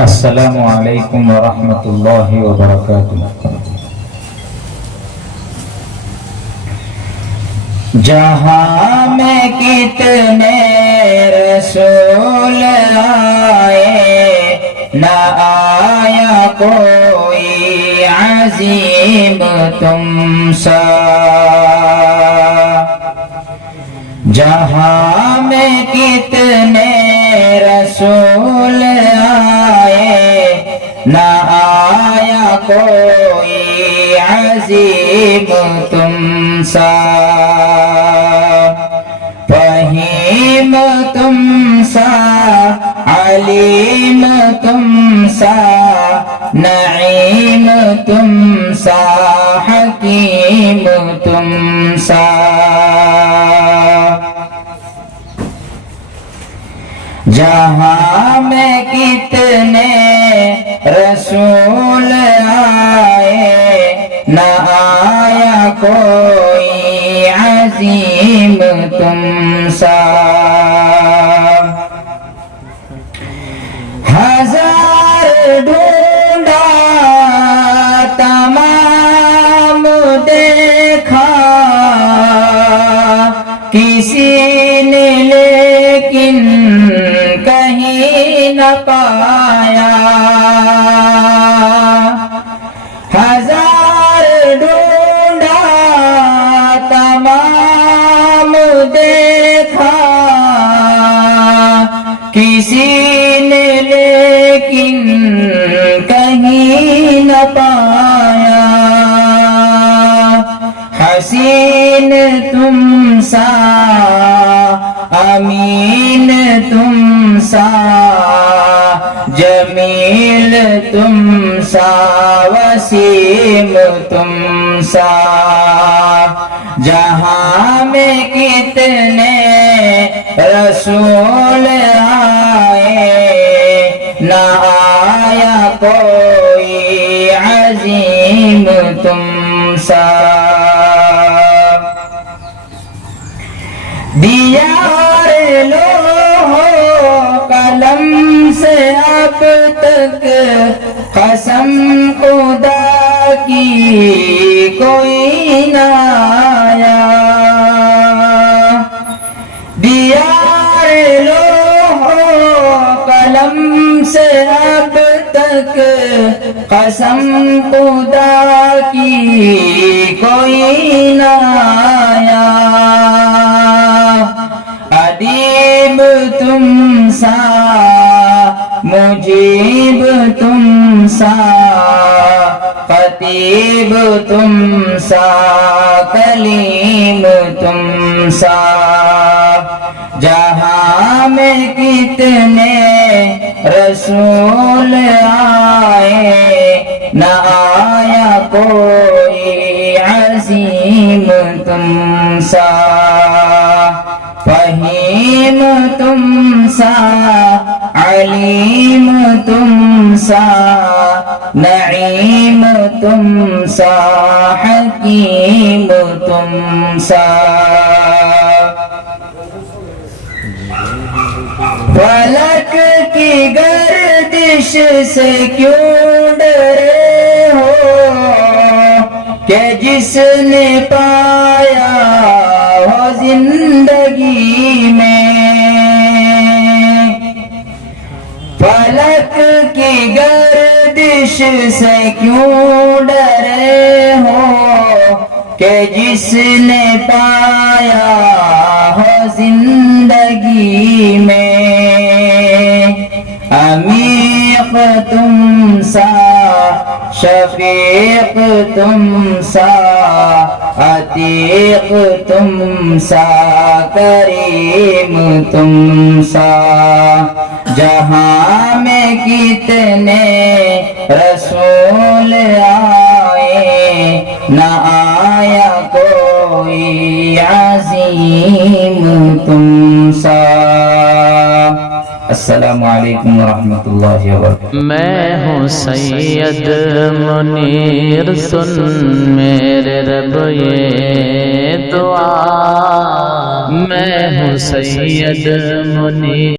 السلام علیکم ورحمۃ اللہ وبرکاتہ۔ جہاں میں کتنے رسول آئے، نہ آیا کوئی عظیم تم سا۔ جہاں میں کتنے رسول آئے، نہ آیا کوئی عظیم تم سا۔ فہیم تم سا، علیم تم سا، نعیم تم سا، حکیم تم سا۔ جہاں میں کتنے رسول آئے، نہ آیا کوئی عظیم تم سا۔ ہزار ڈھونڈا تمام دیکھا، کسی نے لیکن کہیں نہ پایا۔ ہزار ڈھونڈا تمام دیکھا، کسی نے لیکن کہیں نہ پایا۔ حسین تم سا، امین تم سا، جمیل تم سا، وسیم تم سا۔ جہاں میں کتنے رسول آئے، نہ آیا کوئی عظیم تم سا۔ دیار لوح قلم سے اب تک قسم خدا کی کوئی نہ آیا۔ دیار لوح قلم سے اب تک قسم خدا کی کوئی نہ آیا۔ ادیب تم سا، مجیب تم سا، خطیب تم سا، کلیم تم سا۔ جہاں میں کتنے رسول آئے، نہ آیا کوئی عظیم تم سا۔ فہیم تم سا، علیم تم سا، نعیم تم سا، حکیم تم سا۔ فلک کی گردش سے کیوں ڈرے ہو، کہ جس نے پایا ہو زندگی میں۔ فلک کی گردش سے کیوں ڈرے ہو، کہ جس نے پایا ہو زندگی میں۔ عمیق تم سا، شفیق تم سا، عتیق تم سا، کریم تم سا۔ جہاں میں کتنے رسول آئے، نہ آیا کوئی عظیم تم سا۔ السلام علیکم ورحمۃ اللہ وبرکاتہ۔ میں ہوں سید منیر، سن میرے رب یہ دعا۔ میں ہوں سید منیر۔